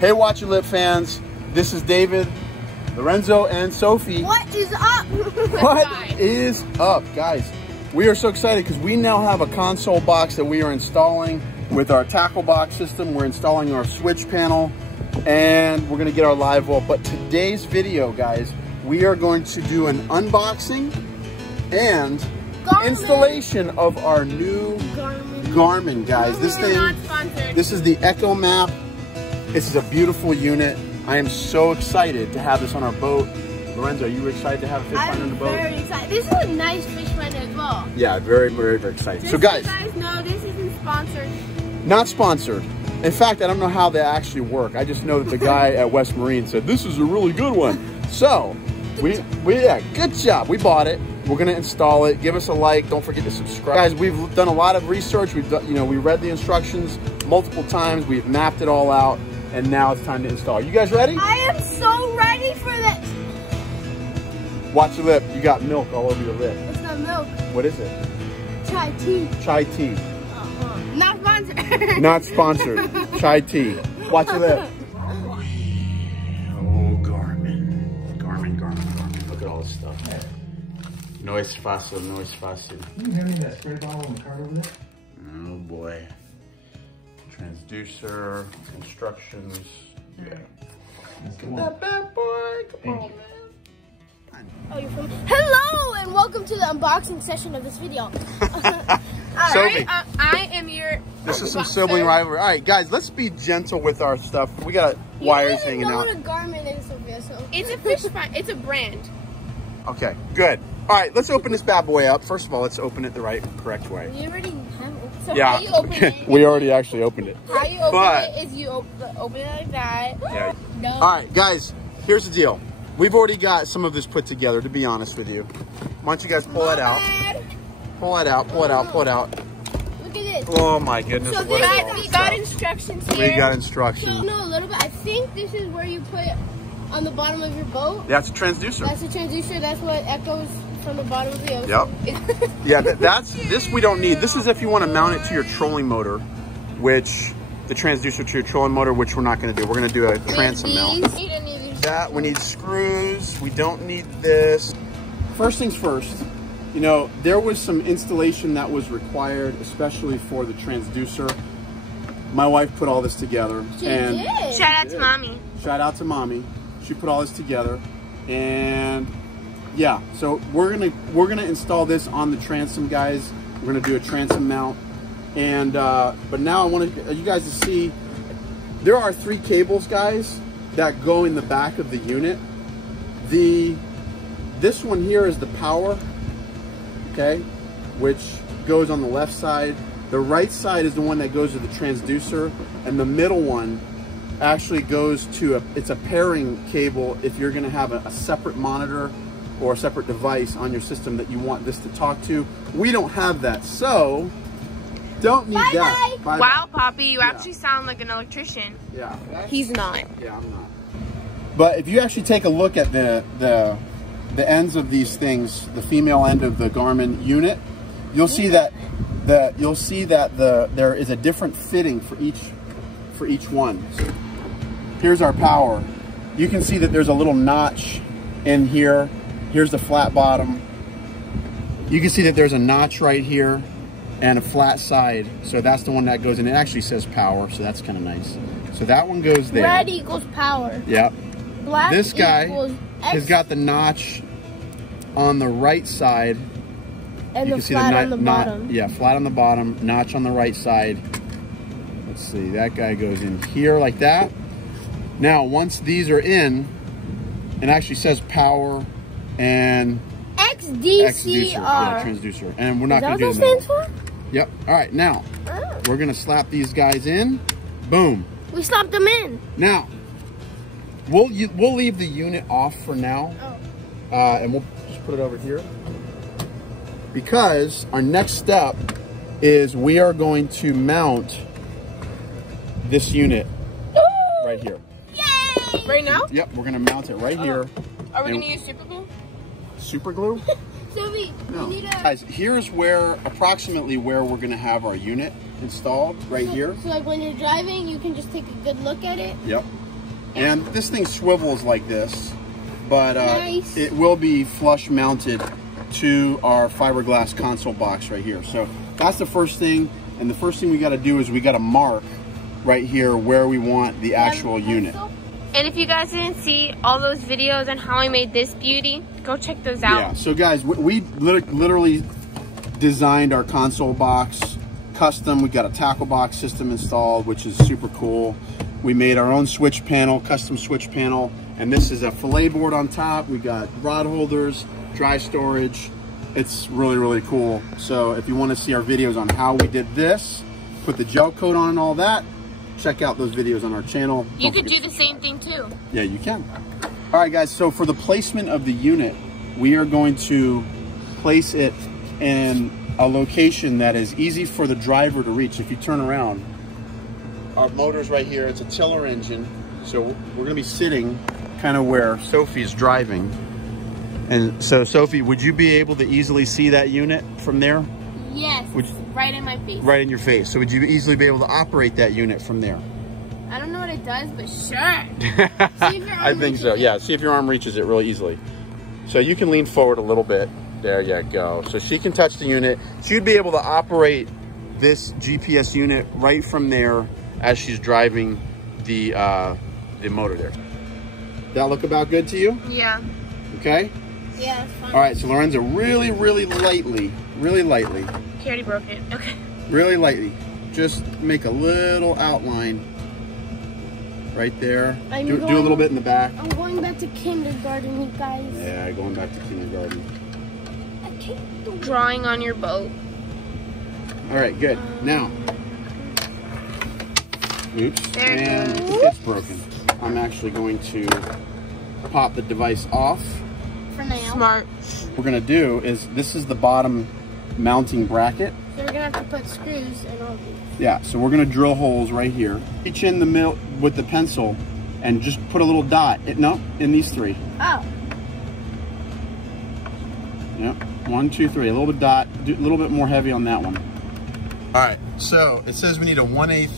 Hey, Watch Your Lip fans. This is David, Lorenzo, and Sophie. What is up? What is up, guys? We are so excited because we now have a console box that we are installing with our tackle box system. We're installing our switch panel and we're gonna get our live well. But today's video, guys, we are going to do an unboxing and installation of our new Garmin, guys. This is the Echomap. This is a beautiful unit. I am so excited to have this on our boat. Lorenzo, are you excited to have a fish finder on the boat? I'm very excited. This is a nice fish finder as well. Yeah, very, very, very excited. Just so guys, you guys know this isn't sponsored. Not sponsored. In fact, I don't know how they actually work. I just know that the guy at West Marine said, this is a really good one. So, yeah, good job. We bought it. We're gonna install it. Give us a like. Don't forget to subscribe. Guys, we've done a lot of research. We've done, we read the instructions multiple times. We've mapped it all out. And now it's time to install. You guys ready? I am so ready for this. Watch your lip. You got milk all over your lip. It's not milk. What is it? Chai tea. Chai tea. Not sponsored. Not sponsored. Chai tea. Watch your lip. Oh, Garmin. Look at all this stuff. No es fácil, no es fácil. You hear me that spray bottle in the car over there? Oh boy. Transducer, instructions. Yeah. Look at that bad boy. Come on, man. Oh, you're from. Hello and welcome to the unboxing session of this video. Sophie, I am your. this is some sibling rivalry. All right, guys, let's be gentle with our stuff. We got wires hanging out. You know what a Garmin is, Sophia, so. It's a fish finder. It's a brand. Okay, good. All right, let's open this bad boy up. First of all, let's open it the correct way. You already have it. So Yeah, how you open it? we already actually opened it. How you open it is you open it like that. Yeah. No. All right, guys, here's the deal. We've already got some of this put together, to be honest with you. Why don't you guys pull that out? Pull it out, pull it out, pull it out. Look at this. Oh my goodness. So what is all we this got stuff? instructions here. We got instructions. So no, a little bit. I think this is where you put on the bottom of your boat. That's a transducer. That's a transducer. That's what echoes from the bottom of the ocean. Yep. Yeah, this we don't need. This is if you want to mount it to your trolling motor, which the transducer to your trolling motor, which we're not going to do. We're going to do a transom mount. That we need screws. We don't need this. First things first. There was some installation that was required, especially for the transducer. My wife put all this together. She did. Shout out to mommy. Shout out to mommy. She put all this together, and yeah. So we're gonna install this on the transom, guys. We're gonna do a transom mount, and but now I want you guys to see. There are 3 cables, guys, that go in the back of the unit. This one here is the power, okay, which goes on the left side. The right side is the one that goes to the transducer, and the middle one actually goes to it's a pairing cable if you're going to have a separate monitor or a separate device on your system that you want this to talk to. We don't have that, so don't need that. Bye wow, Poppy, you actually sound like an electrician. Yeah. He's not. Yeah, I'm not. But if you actually take a look at the ends of these things, the female end of the Garmin unit, you'll see that there is a different fitting for each one. So here's our power. You can see that there's a little notch in here. Here's the flat bottom. You can see that there's a notch right here and a flat side. So that's the one that goes in. It actually says power, so that's kind of nice. So that one goes there. Red equals power. Yep. Black this guy equals has got the notch on the right side. And you the can see flat the on the bottom. Yeah, flat on the bottom, notch on the right side. Let's see, that guy goes in here like that. Now, once these are in, it actually says power and XDCR. Yeah, transducer. And we're not going to do that. that. What that stands for? Yep. All right, now we're going to slap these guys in. Boom. We slapped them in. Now, we'll leave the unit off for now, and we'll just put it over here. Because our next step is we are going to mount this unit right here. Yay! Right now? Yep, we're going to mount it right here. Are we going to use super glue? Super glue? Sylvie, No. we need a... Guys, here's approximately where we're going to have our unit installed, right here. So like when you're driving, you can just take a good look at it? Yep. And this thing swivels like this, but Nice. it will be flush mounted to our fiberglass console box right here. So that's the first thing. And the first thing we got to do is we got to mark right here where we want the actual unit. And if you guys didn't see all those videos on how I made this beauty, go check those out. Yeah, so guys, we literally designed our console box custom. We got a tackle box system installed, which is super cool. We made our own switch panel, custom switch panel, and this is a fillet board on top. We got rod holders, dry storage. It's really, really cool. So if you want to see our videos on how we did this, put the gel coat on and all that, check out those videos on our channel. You could do the same thing too. Yeah, you can. All right, guys, so for the placement of the unit, we are going to place it in a location that is easy for the driver to reach. If you turn around, our motor's right here. It's a tiller engine. So we're gonna be sitting kind of where Sophie's driving. And so, Sophie, would you be able to easily see that unit from there? Yes, right in my face. Right in your face. So would you easily be able to operate that unit from there? I don't know what it does, but sure. See if your arm I think so, reaches it. yeah. See if your arm reaches it really easily. So you can lean forward a little bit. There you go. So she can touch the unit. She'd be able to operate this GPS unit right from there as she's driving the motor there. That look about good to you? Yeah. Okay? Yeah, it's fine. All right, so Lorenzo, really lightly, He already broke it. Okay. really lightly, just make a little outline right there. Do a little bit in the back. I'm going back to kindergarten, you guys. Yeah, going back to kindergarten. I can't do Drawing on your boat. All right, good. Now, oops, There it and goes. it's broken. I'm actually going to pop the device off. for now. Smart. What we're gonna do is, this is the bottom mounting bracket. So we're gonna have to put screws in all these. Yeah, so we're gonna drill holes right here. Each in the middle with the pencil and just put a little dot. In these three. Oh. Yep, 1, 2, 3, a little bit dot, a little bit more heavy on that one. All right, so it says we need a 1/8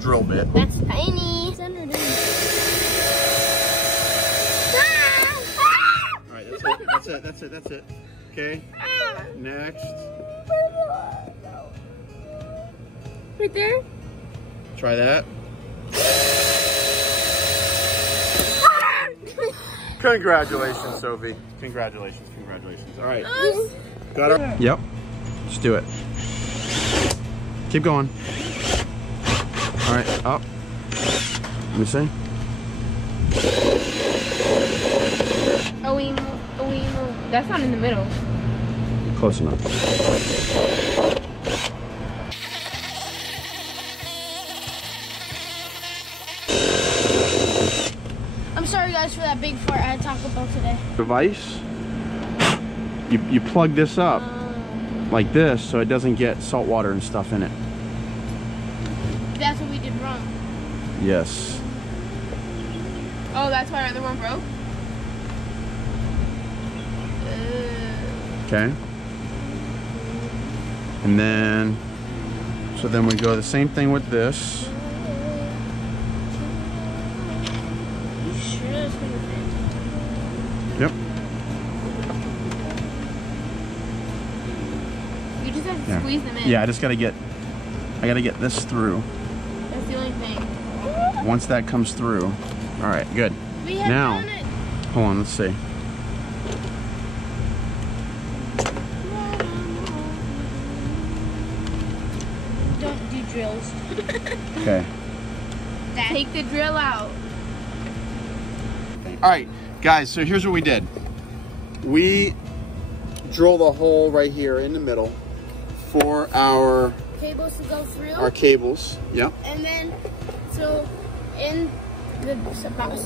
drill bit. That's tiny. It's underneath. All right, that's it. Okay, next. Right there? Try that. Congratulations, Sophie. Congratulations. All right, got her. Yep, let's do it. Keep going. All right, up. Let me see. That's not in the middle. Close enough. I'm sorry guys for that big fart I had Taco Bell today. Device. You plug this up like this so it doesn't get salt water and stuff in it. That's what we did wrong. Yes. Oh, that's why our other one broke? Okay. And then, so then we go the same thing with this. You sure that's gonna fit? Yep. You just have to Yeah. squeeze them in. Yeah, I gotta get this through. That's the only thing. Once that comes through. All right, good. We have Now, done it. hold on, let's see. Don't do drills. Okay. Take the drill out. All right, guys, so here's what we did. We drilled a hole right here in the middle for our Cables to go through. cables. Yep. And then, so in the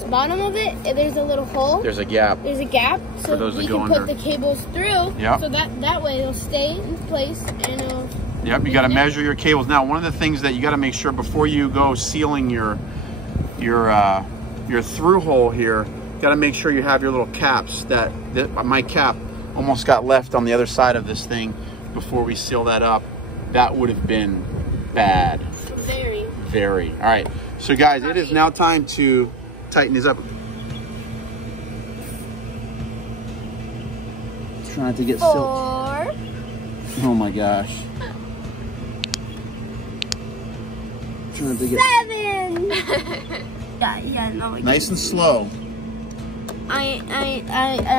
bottom of it, there's a little hole. There's a gap. There's a gap, so For those we that go can put under. the cables through. Yep. So that way it'll stay in place and it'll. Yep, you got to measure your cables. Now, one of the things that you got to make sure before you go sealing your through hole here, got to make sure you have your little caps. My cap almost got left on the other side of this thing before we seal that up. That would have been bad. vary. All right, so guys, it is now time to tighten these up. Try not to get silk. 4. Oh my gosh. Try not to get 7. yeah, no. nice and slow. I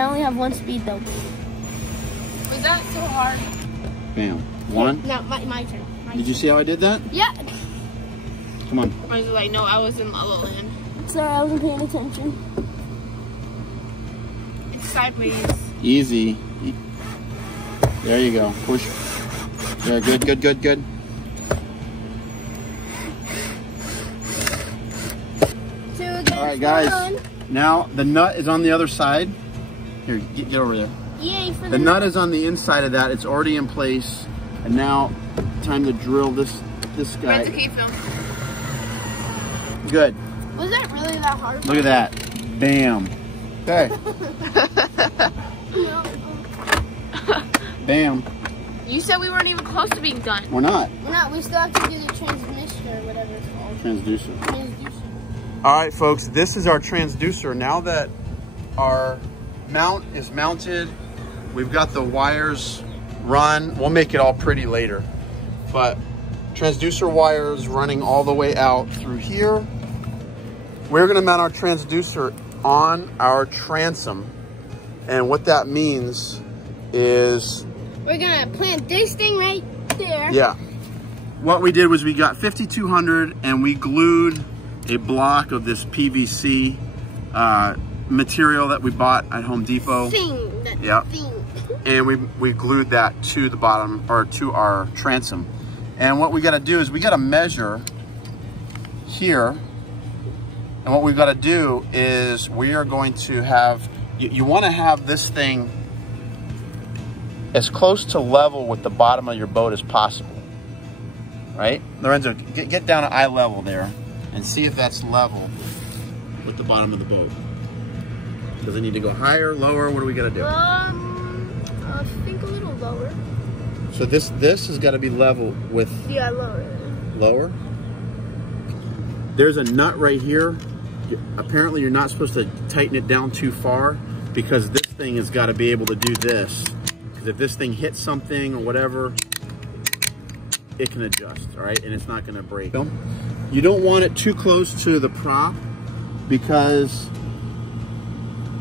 only have 1 speed though. Was that so hard? Bam. 1. No, my turn. Did you see how I did that? Yeah. Come on. I was like, no, I was in La La Land. Sorry, I wasn't paying attention. It's sideways. Easy. There you go. Push. Yeah, good, good, good, good. All right, guys. Now the nut is on the other side. Here, get over there. Yay for the nut is on the inside of that. It's already in place. And now, time to drill this guy. Good. Was that really that hard? Look at that. Bam. Okay. Bam. You said we weren't even close to being done. We're not. We're not. We still have to do the transmission or whatever it's called. Transducer. All right, folks, this is our transducer. Now that our mount is mounted, we've got the wires run. We'll make it all pretty later. But transducer wires running all the way out through here. We're gonna mount our transducer on our transom. And what that means is... we're gonna plant this thing right there. Yeah. What we did was we got 5200 and we glued a block of this PVC material that we bought at Home Depot. Yeah. And we glued that to the bottom, or to our transom. And what we gotta do is we gotta measure here. And what we've gotta do is we are going to have, you wanna have this thing as close to level with the bottom of your boat as possible, right? Lorenzo, get down at eye level there and see if that's level with the bottom of the boat. Does it need to go higher, lower? What do we gotta do? I think a little lower. So this has gotta be level with... yeah, lower. Lower? There's a nut right here. Apparently you're not supposed to tighten it down too far because this thing has gotta be able to do this. Because if this thing hits something or whatever, it can adjust, all right? And it's not gonna break. You don't want it too close to the prop because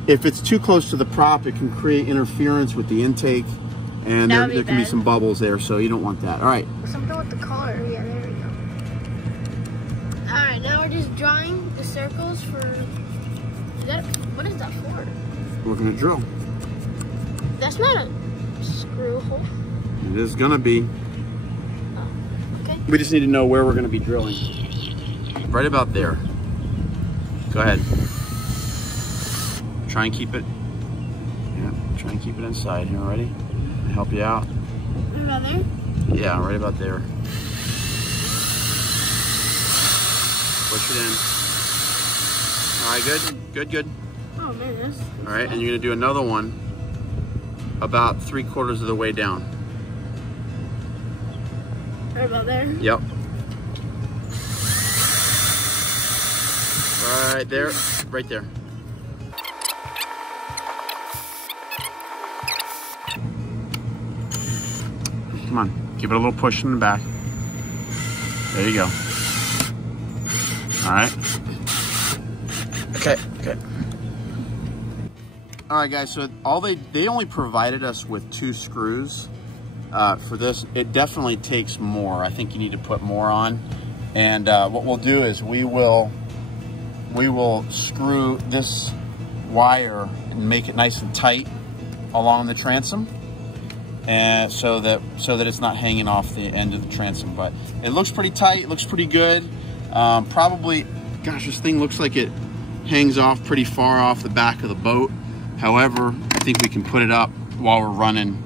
if it's too close to the prop, it can create interference with the intake and there can be some bubbles there, so you don't want that. All right. Something with the collar, yeah, there we go. All right, now we're just drawing the circles for, what is that for? We're gonna drill. That's not a screw hole. It is gonna be. Oh, okay. We just need to know where we're gonna be drilling. Right about there. Go ahead. Try and keep it. Yeah, try and keep it inside here. Ready? Help you out. Right about there? Yeah, right about there. Push it in. All right, good, good, good. Oh man, that's all right, and you're gonna do another one about 3/4 of the way down. right about there? Yep. Right there, right there. Come on, give it a little push in the back. There you go. All right. Okay, okay. All right, guys, so they only provided us with 2 screws for this. It definitely takes more. I think you need to put more on. And what we'll do is we will screw this wire and make it nice and tight along the transom, and so that it's not hanging off the end of the transom. But it looks pretty tight, it looks pretty good. Probably, gosh, this thing looks like it hangs off pretty far off the back of the boat. However, I think we can put it up while we're running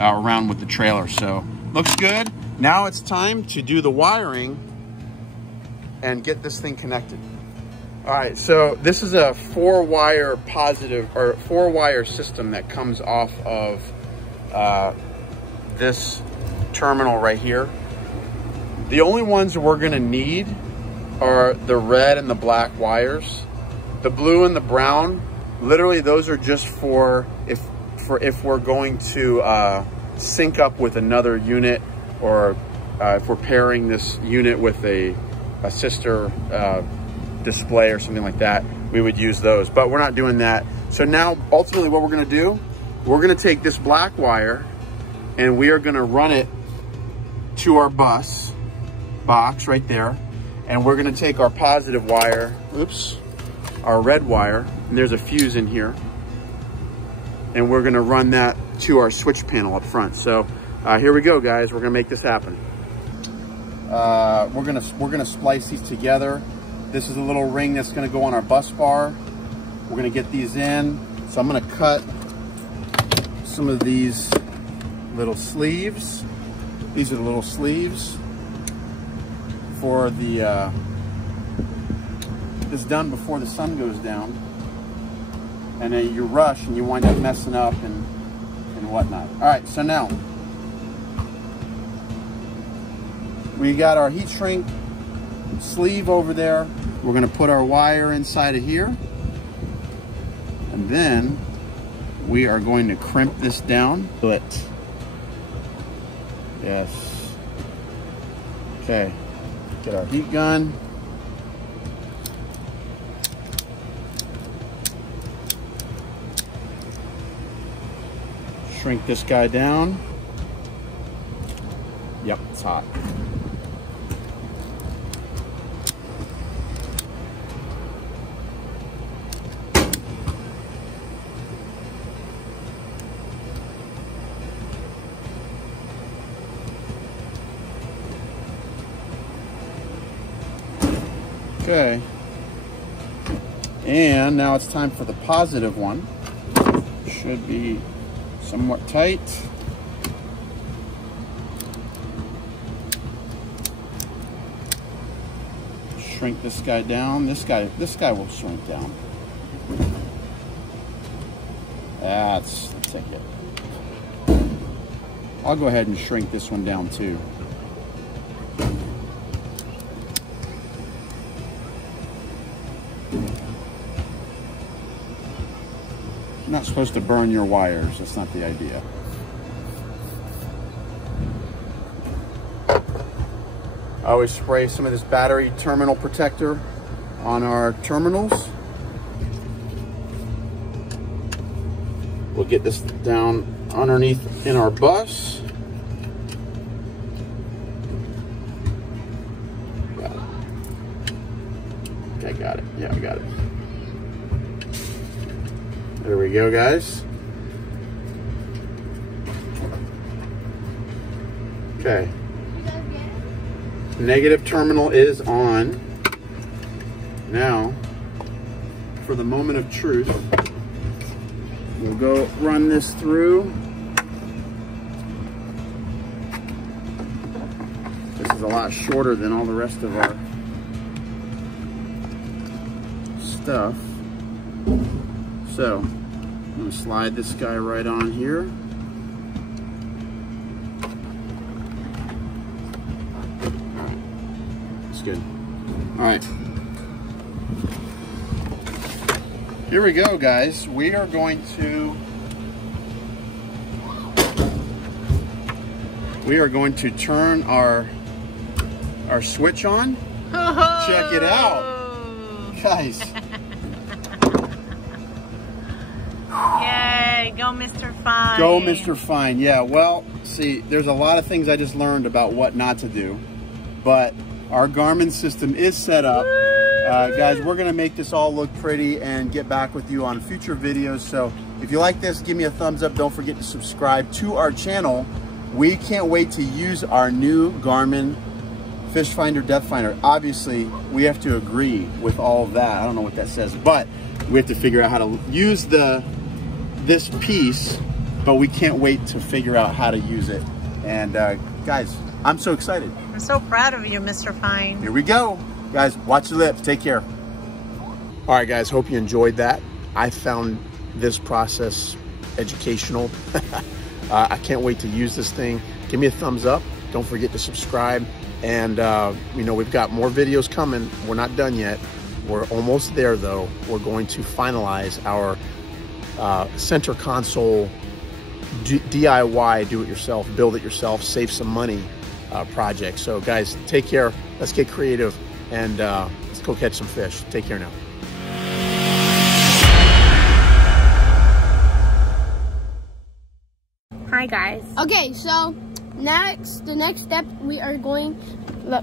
around with the trailer. So looks good. Now it's time to do the wiring and get this thing connected. All right, so this is a 4-wire positive, or 4-wire system that comes off of this terminal right here. The only ones we're gonna need are the red and the black wires. The blue and the brown, literally those are just for if we're going to sync up with another unit, or if we're pairing this unit with a sister display or something like that, we would use those, but we're not doing that. So now ultimately what we're gonna do, we're gonna take this black wire and we are gonna run it to our bus box right there. And we're gonna take our positive wire, our red wire, and there's a fuse in here. And we're gonna run that to our switch panel up front. So here we go, guys, we're gonna make this happen. We're gonna splice these together. This is a little ring that's gonna go on our bus bar. We're gonna get these in. So I'm gonna cut some of these little sleeves. These are the little sleeves for the, this is done before the sun goes down. And then you rush and you wind up messing up and whatnot. All right, so now we got our heat shrink sleeve over there. We're gonna put our wire inside of here. And then we are going to crimp this down. Yes. Okay, get our heat gun. Shrink this guy down. Yep, it's hot. Okay, and now it's time for the positive one. Should be somewhat tight. Shrink this guy down. This guy will shrink down. That's the ticket. I'll go ahead and shrink this one down too. You're not supposed to burn your wires. That's not the idea. I always spray some of this battery terminal protector on our terminals. We'll get this down underneath in our bus. Got it. Okay, got it. Yeah, I got it. There we go, guys. Okay. Negative terminal is on. Now, for the moment of truth, we'll go run this through. This is a lot shorter than all the rest of our stuff. So, I'm going to slide this guy right on here. That's good. All right. Here we go, guys. We are going to turn our switch on. Check it out, guys. Yay, go Mr. Fine. Go Mr. Fine. Yeah, well, see, there's a lot of things I just learned about what not to do, but our Garmin system is set up. Guys, we're gonna make this all look pretty and get back with you on future videos. So if you like this, give me a thumbs up. Don't forget to subscribe to our channel. We can't wait to use our new Garmin Fish Finder, Depth Finder. Obviously, we have to agree with all of that. I don't know what that says, but we have to figure out how to use this piece, but we can't wait to figure out how to use it. And guys, I'm so excited. I'm so proud of you, Mr. Fine. Here we go. Guys, watch your lips. Take care. All right, guys, hope you enjoyed that. I found this process educational. I can't wait to use this thing. Give me a thumbs up. Don't forget to subscribe. And you know, we've got more videos coming. We're not done yet. We're almost there though. We're going to finalize our center console DIY, do it yourself, build it yourself, save some money project. So guys, take care. Let's get creative and let's go catch some fish. Take care now. Hi guys. Okay, so the next step we are going. No,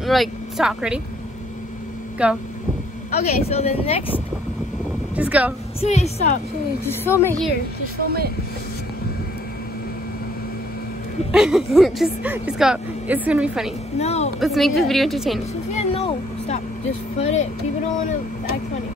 like talk. Ready? Go. Okay, so the next. Just go. Sweetie, stop. Sweetie, just film it here. Just film it. just go. It's gonna be funny. No. Let's make this video entertaining. Sophia, no. Stop. Just put it. People don't want to act funny.